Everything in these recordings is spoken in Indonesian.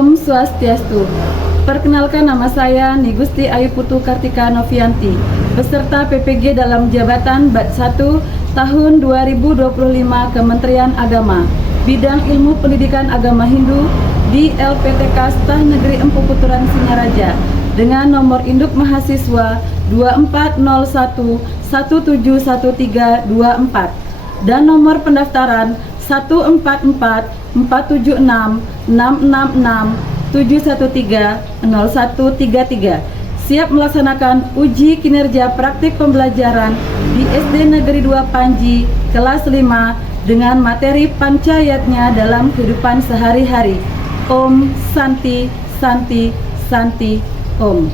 Om Swastiastu. Perkenalkan, nama saya Nigusti Ayu Putu Kartika Novianti, peserta PPG dalam jabatan Bat 1 tahun 2025 Kementerian Agama, bidang ilmu pendidikan agama Hindu di LPTK Stah Negeri Empu Puturan Singaraja dengan nomor induk mahasiswa 2401171324 dan nomor pendaftaran 144466661130133, siap melaksanakan uji kinerja praktik pembelajaran di SD Negeri 2 Panji kelas 5 dengan materi pancayatnya dalam kehidupan sehari-hari. Om Santi Santi Santi Om.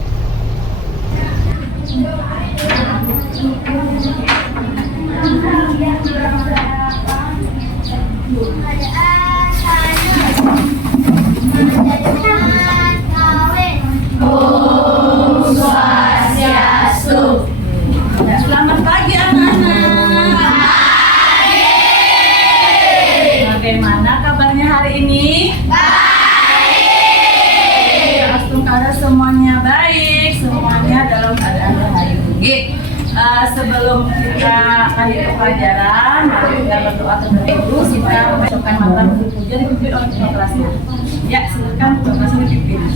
Om Swastiastu. Selamat pagi anak-anak. Bagaimana kabarnya hari ini? Baik. Astungkara semuanya baik, semuanya dalam keadaan bahagia. Sebelum kita lanjut ke pelajaran, mari kita berdoa terlebih dahulu. Kita membacakan mantra puja dipimpin oleh ketua kelasnya. Ya, silakan ketua kelasnya dipimpin.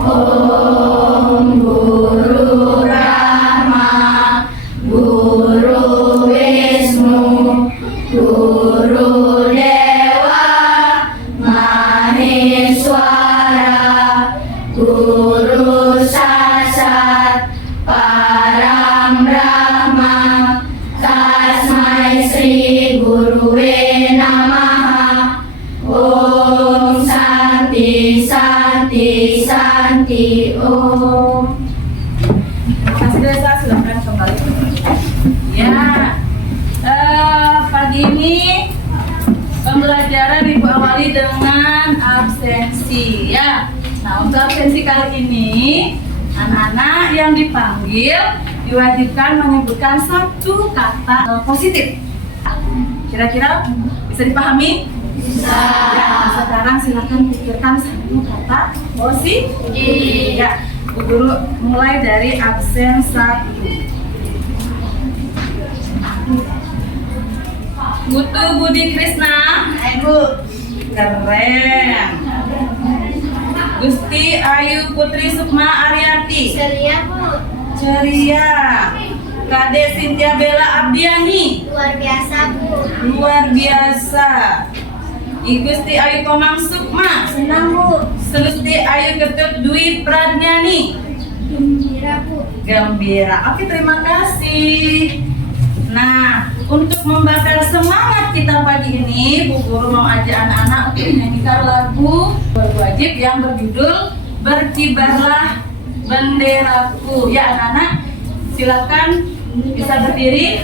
Om Guru Brahma, Guru Wisnu, Guru Dewa Maheswara, Guru Saksat Param Brahma, Tasmai Sri Guruwe Namaha. Om Santi Santi Santi Om. Mas Desa, silakan kembali. Ya, pagi ini pembelajaran Ibu awali dengan absensi ya. Nah, untuk absensi kali ini anak-anak yang dipanggil diwajibkan menyebutkan satu kata positif. Kira-kira bisa dipahami? Bisa. Ya, sekarang silakan pikirkan satu kata positif. Ya, Bu Guru mulai dari absen 1. Putu Budi Krisna. Ibu. Keren. Gusti Ayu Putri Sukma Ariati. Ceria, Bu. Ceria. Kade Cynthia Bella Abdiani. Luar biasa, Bu. Luar biasa. Gusti Ayu Komang Sukma. Senang, Bu. Selusti Ayu Ketut Dwi Pradnyani. Gembira, Bu. Gembira. Oke, terima kasih. Nah, untuk membakar semangat kita pagi ini, Bu Guru mau ajak anak-anak untuk menyanyikan lagu berwajib yang berjudul Berkibarlah Benderaku. Ya anak-anak, silakan bisa berdiri.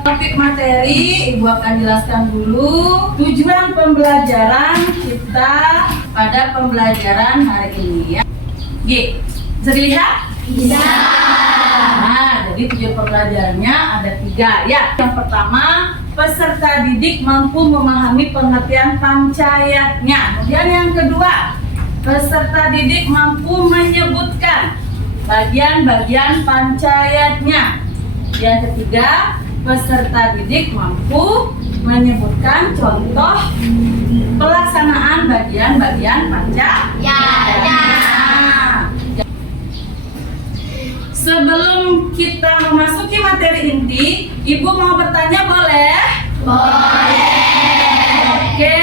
Topik materi, Ibu akan jelaskan dulu tujuan pembelajaran kita pada pembelajaran hari ini ya. G, bisa dilihat? Bisa. Nah, jadi tujuan pembelajarannya ada 3 ya. Yang pertama, peserta didik mampu memahami pengertian pancayatnya. Kemudian yang kedua, peserta didik mampu menyebutkan bagian-bagian pancayatnya. Yang ketiga, peserta didik mampu menyebutkan contoh pelaksanaan bagian-bagian pancayatnya. Sebelum kita memasuki materi inti, Ibu mau bertanya boleh? Oke,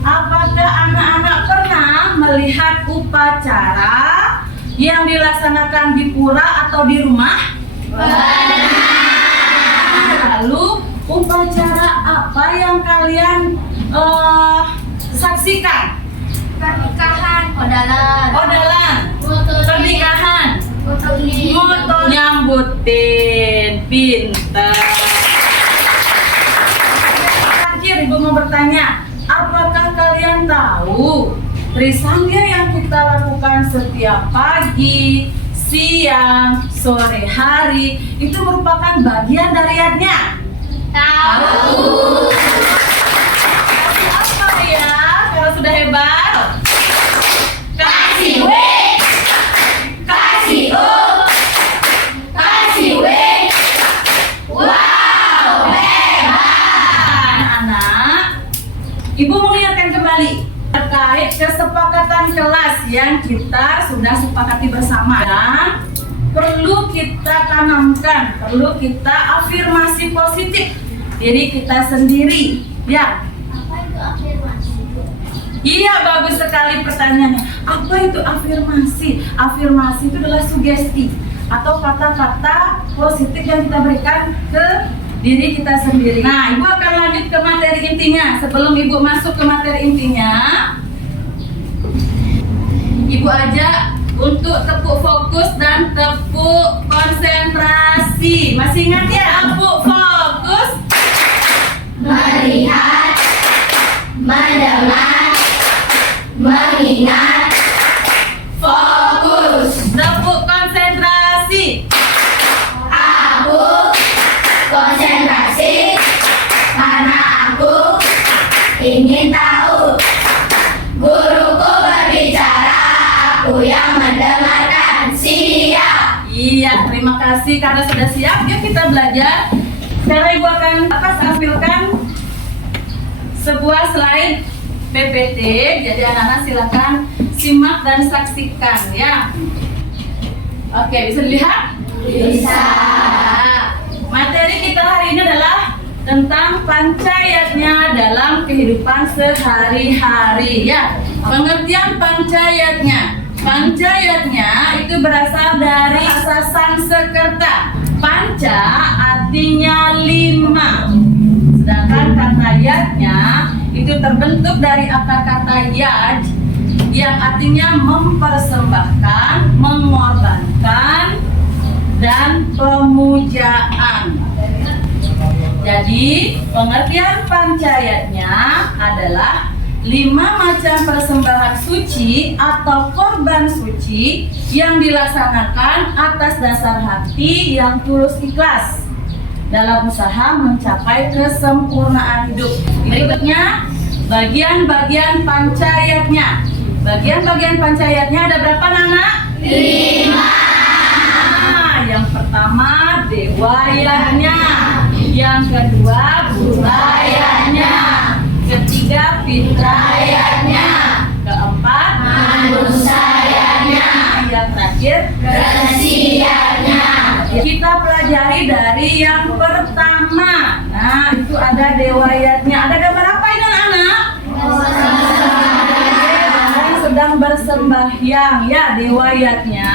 apakah anak-anak pernah melihat upacara yang dilaksanakan di pura atau di rumah? Lalu upacara apa yang kalian saksikan? Pernikahan. Odalan, pernikahan, moto nyambutin, pintar. Terakhir Ibu mau bertanya, apakah kalian tahu Trisangga yang kita lakukan setiap pagi, siang, sore hari itu merupakan bagian dari yatnya? Tahu. Apa ya? Kalau sudah hebat, kasih W, kasih O, kasih W. Wow, hebat. Anak-anak, Ibu mengingatkan kembali terkait kesepakatan kelas yang kita sudah sepakati bersama, dan perlu kita tanamkan, perlu kita afirmasi positif diri kita sendiri, ya. Apa itu afirmasi? Iya, bagus sekali pertanyaannya. Apa itu afirmasi? Afirmasi itu adalah sugesti atau kata-kata positif yang kita berikan ke diri kita sendiri. Nah, Ibu akan lanjut ke materi intinya. Sebelum Ibu masuk ke materi intinya, Ibu ajak untuk tepuk fokus dan tepuk konsentrasi. Masih ingat ya? Tepuk fokus, Melihat, mendengar, mengingat, fokus, tepuk konsentrasi. aku konsentrasi karena aku ingin tahu. Guruku berbicara, aku yang mendengarkan. Siap. Iya, terima kasih karena sudah siap. Yuk kita belajar. Sekarang Ibu akan tampilkan sebuah slide PPT. Jadi anak-anak silakan simak dan saksikan ya. Oke, bisa dilihat? Bisa. Materi kita hari ini adalah tentang pancayatnya dalam kehidupan sehari-hari ya. Pengertian pancayatnya. Pancayatnya itu berasal dari bahasa Sanskerta. Panca artinya 5. Sedangkan kata yatnya itu terbentuk dari akar kata yaj yang artinya mempersembahkan, mengorbankan, dan pemujaan. Jadi pengertian pancayatnya adalah 5 macam persembahan suci atau korban suci yang dilaksanakan atas dasar hati yang tulus ikhlas dalam usaha mencapai kesempurnaan hidup. Berikutnya bagian-bagian pancayatnya. Bagian-bagian pancayatnya ada berapa, Nana? 5. Yang pertama dewayanya, yang kedua budayanya, ketiga fitrayanya, keempat Manusianya, yang terakhir kesiannya. kita pelajari dari yang pertama. Nah, itu ada dewayatnya. Ada gambar apa ini, anak-anak? Yang sedang bersembahyang ya. Dewayatnya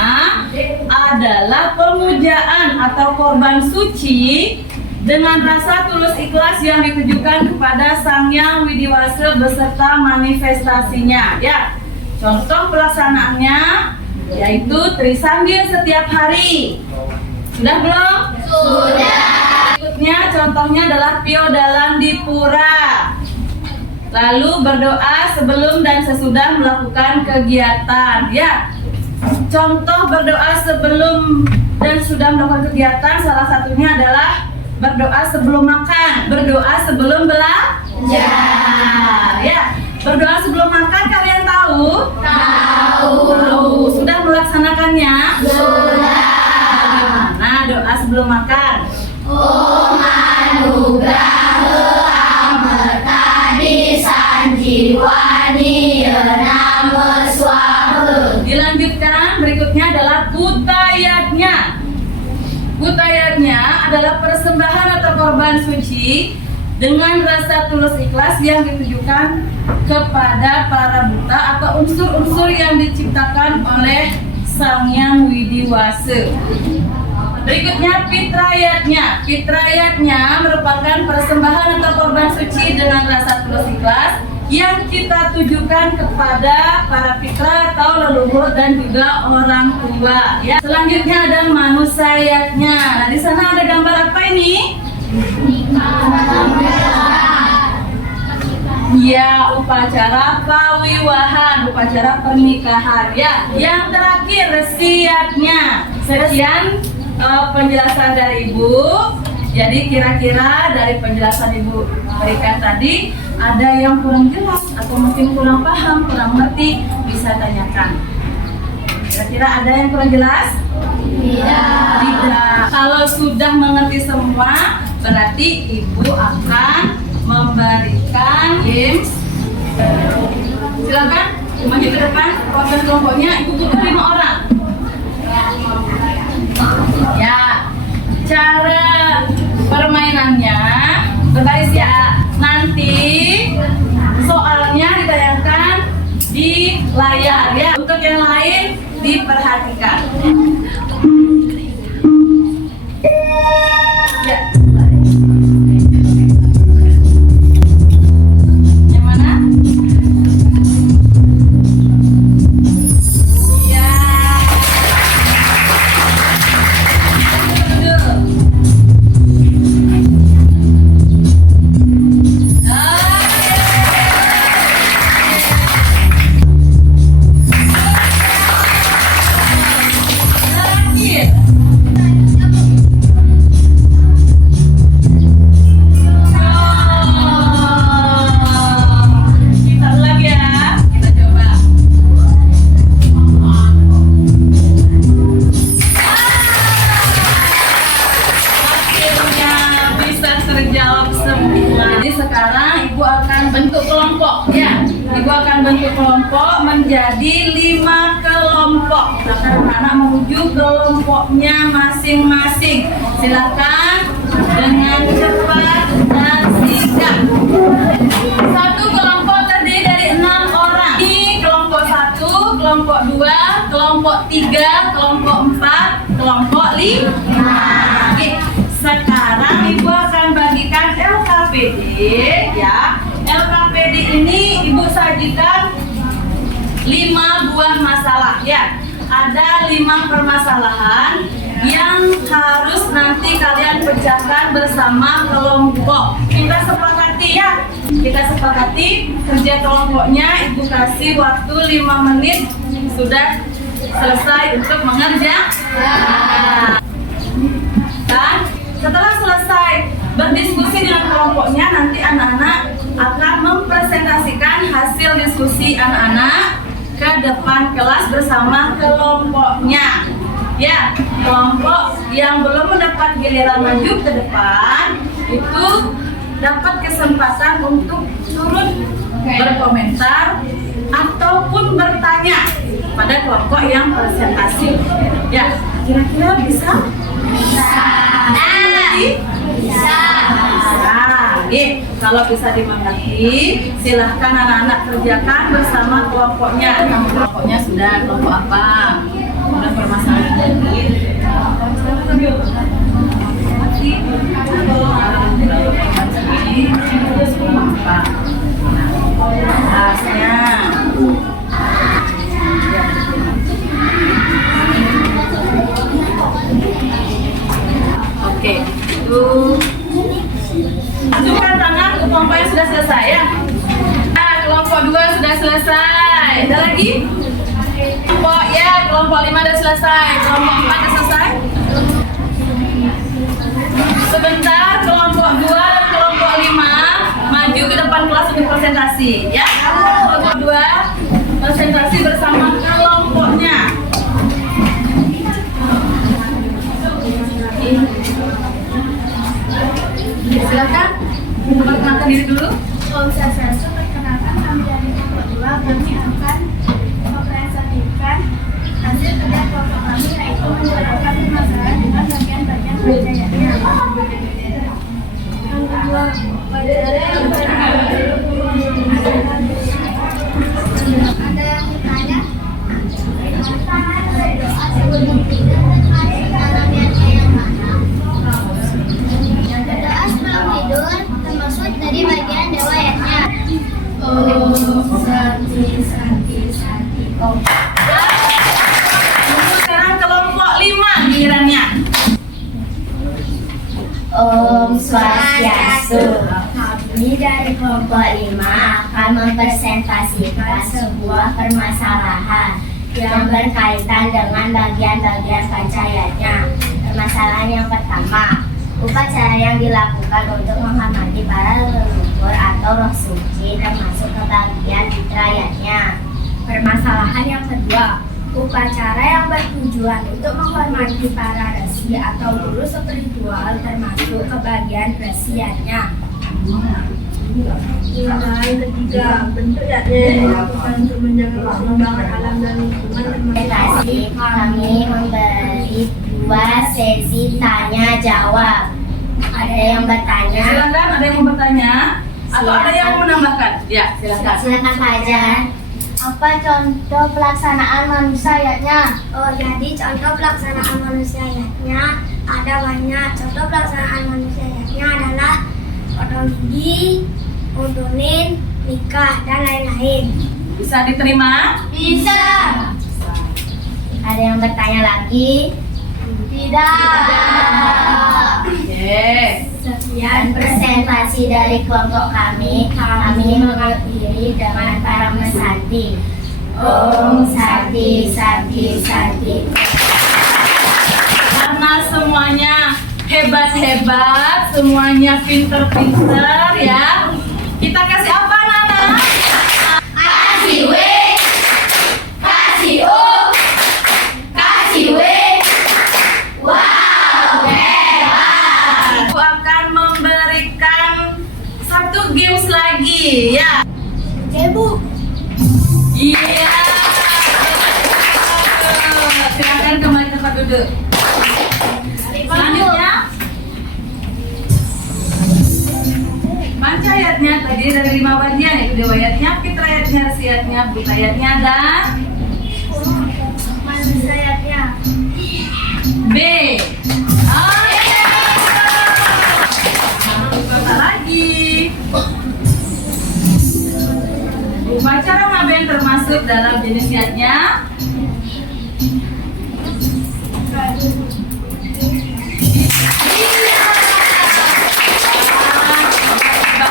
adalah pemujaan atau korban suci dengan rasa tulus ikhlas yang ditujukan kepada Sang Yang Widiwasa beserta manifestasinya ya. Contoh pelaksanaannya yaitu Trisangga setiap hari. Sudah belum? Sudah. Berikutnya contohnya adalah piodalan di pura. Lalu berdoa sebelum dan sesudah melakukan kegiatan ya. Contoh berdoa sebelum dan sudah melakukan kegiatan salah satunya adalah berdoa sebelum makan, berdoa sebelum belajar ya. Berdoa sebelum makan kalian tahu? Tahu. Sudah melaksanakannya? Sudah. Bagaimana doa sebelum makan? Om anugerah amertani sanjiwani nama swaha. Dilanjutkan, berikutnya adalah kutayatnya. Kutayatnya adalah persembahan atau korban suci dengan rasa tulus ikhlas yang ditujukan kepada para buta atau unsur-unsur yang diciptakan oleh Sang Hyang Widiwasa. Berikutnya fitrayatnya. Fitrayatnya merupakan persembahan atau korban suci dengan rasa tulus ikhlas yang kita tujukan kepada para fitra atau leluhur dan juga orang tua. Ya. Selanjutnya ada manusayatnya. Nah, di sana ada gambar apa ini? Ya, upacara pawiwahan, upacara pernikahan. Ya, yang terakhir resiatnya. Sekian penjelasan dari Ibu. Jadi kira-kira dari penjelasan Ibu berikan tadi ada yang kurang jelas atau mungkin kurang paham, kurang ngerti, bisa tanyakan. Kira-kira ada yang kurang jelas? Tidak. Kalau sudah mengerti semua, berarti Ibu akan memberikan games. Silakan maju ke depan. Proses kelompoknya Ibu butuh 5 orang. Ya, cara permainannya berbaris ya. Nanti soalnya ditayangkan di layar ya. Untuk yang lain diperhatikan. Ya. Yang mana? Ya. Sekarang Ibu akan bentuk kelompok ya. Ibu akan bentuk kelompok menjadi 5 kelompok. Silakan anak-anak menuju kelompoknya masing-masing. Silakan dengan cepat dan sigap. Satu kelompok terdiri dari 6 orang. Ini kelompok 1, kelompok 2, kelompok 3, kelompok 4, kelompok 5. Oke. Sekarang Ibu akan bagikan LKPD ya. LKPD ini Ibu sajikan 5 buah masalah ya. Ada 5 permasalahan yang harus nanti kalian pecahkan bersama kelompok. Kita sepakati ya. Kita sepakati kerja kelompoknya. Ibu kasih waktu 5 menit sudah selesai untuk mengerjakan. Dan setelah selesai berdiskusi dengan kelompoknya, nanti anak-anak akan mempresentasikan hasil diskusi anak-anak ke depan kelas bersama kelompoknya. Ya, kelompok yang belum mendapat giliran maju ke depan itu dapat kesempatan untuk turun berkomentar ataupun bertanya pada kelompok yang presentasi. Ya, kira-kira bisa? Kalau bisa dimengerti, silahkan anak-anak kerjakan bersama kelompoknya. Kelompoknya sudah kelompok apa? Sudah permasalahan Oke, itu tunjukkan tangan ke kelompok yang sudah selesai ya. Nah, kelompok 2 sudah selesai. Ada lagi? Kelompok 5 sudah selesai. Kelompok 4 sudah selesai. Sebentar, kelompok 2 dan kelompok 5 maju ke depan kelas untuk presentasi ya. Kelompok 2 presentasi bersama kelompoknya. Silakan perkenalkan diri dulu. Perkenalkan, kami dari kelompok 2. Kami akan mempresentasikan hasil kerja kelompok kami, yaitu menjelaskan permasalahan dengan bagian-bagian kerjanya. Santi. Oh. Sekarang kelompok 5 gilirannya. Om Swastiastu. Kami dari kelompok 5 akan mempresentasikan sebuah permasalahan yang berkaitan dengan bagian-bagian pancayatnya. Permasalahan yang pertama, upacara yang dilakukan untuk menghormati para leluhur atau roh suci termasuk kebagian fitrayatnya. Permasalahan yang kedua, upacara yang bertujuan untuk menghormati para resi atau guru spiritual termasuk kebagian resiatnya. Yang ketiga, bentuk yang dilakukan untuk menjaga keseimbangan alam dan lingkungan Presentasi kami memberi 2 sesi tanya jawab. Ada yang bertanya. Silakan, ada yang mau bertanya atau ada yang mau menambahkan? Ya, silakan. Silakan Pak Ajar. Apa contoh pelaksanaan manusianya? Oh, jadi contoh pelaksanaan manusianya ada banyak. Contoh pelaksanaan manusianya adalah potong gigi, ngudunin, nikah, dan lain-lain. Bisa diterima? Bisa. Ada yang bertanya lagi? Tidak. Oke. Sekian presentasi dari kelompok kami. Kami mengakhiri dengan para mesanti. Om Santi Santi Santi. Karena semuanya hebat-hebat, semuanya pinter-pinter ya. Kita kasih apa, Nana? Kasih W, kasih O, kasih W. Wow, hebat. Aku akan memberikan 1 games lagi ya. Bu. Iya. Silakan kembali tempat duduk. Selanjutnya, pancayatnya tadi dari 5 bagian, yaitu dewayatnya, fitrayatnya, resiatnya, butayatnya, dan Manusianya. B. Oke. Kata lagi. Upacara ngaben termasuk dalam jenis niatnya.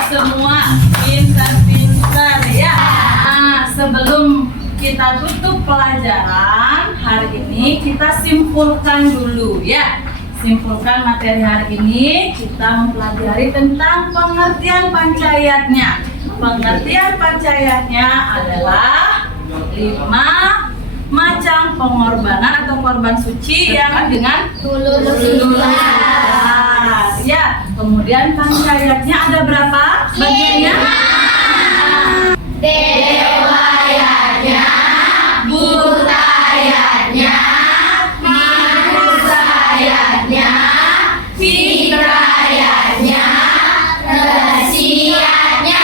Semua pintar-pintar ya. Nah, sebelum kita tutup pelajaran hari ini, kita simpulkan dulu ya. Simpulkan materi hari ini, kita mempelajari tentang pengertian pancayatnya. Pengertian pancayatnya adalah 5 macam pengorbanan atau korban suci yang dengan Tulus ikhlas. Ya, kemudian pancayatnya ada berapa bagiannya? Dewayatnya, butayatnya, manusayatnya, fitrayatnya, resiatnya.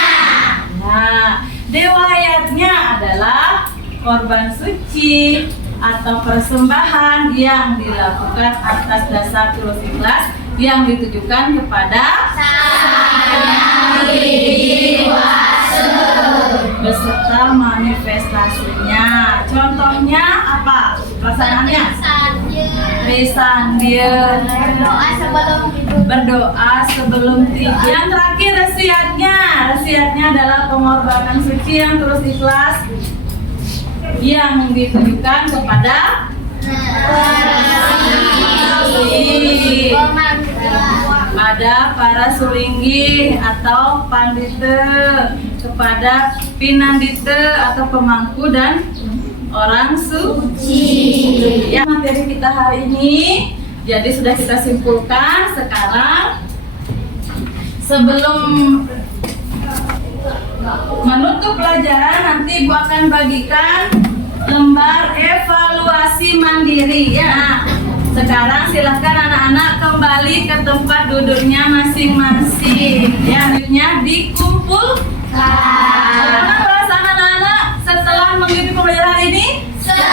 Nah, dewayatnya adalah korban suci atau persembahan yang dilakukan atas dasar tulus ikhlas yang ditujukan kepada Sang Hyang Widi beserta manifestasinya. Contohnya apa? Pelaksanaannya? Risandir, berdoa sebelum tidur. Yang terakhir resiatnya. Resiatnya adalah pengorbanan suci yang terus ikhlas yang ditujukan kepada pada para sulinggi atau pandita, kepada pinandita atau pemangku dan orang suci. Ya, materi kita hari ini jadi sudah kita simpulkan. Sekarang sebelum menutup pelajaran, nanti Ibu akan bagikan lembar evaluasi mandiri ya. Sekarang silahkan anak-anak kembali ke tempat duduknya masing-masing. Ya, selanjutnya dikumpulkan. Bagaimana perasaan anak-anak setelah mengikuti pembelajaran hari ini? Senang.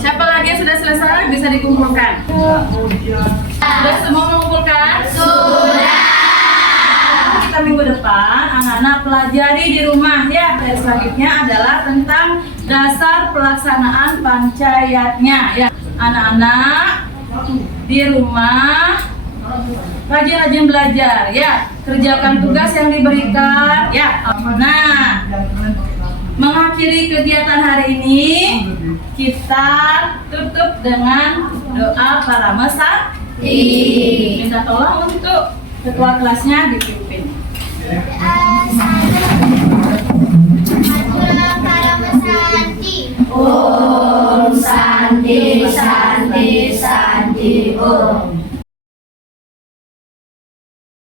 Siapa lagi yang sudah selesai bisa dikumpulkan? Sudah semua mengumpulkan? Sudah. Kita minggu depan anak-anak pelajari di rumah ya. Dan selanjutnya adalah tentang dasar pelaksanaan pancayatnya ya. Anak-anak di rumah rajin-rajin belajar ya. Kerjakan tugas yang diberikan ya. Nah, mengakhiri kegiatan hari ini kita tutup dengan doa para mesakti. Minta tolong untuk ketua kelasnya dipimpin. Para mesanti. Om Santi Santi Santi Om.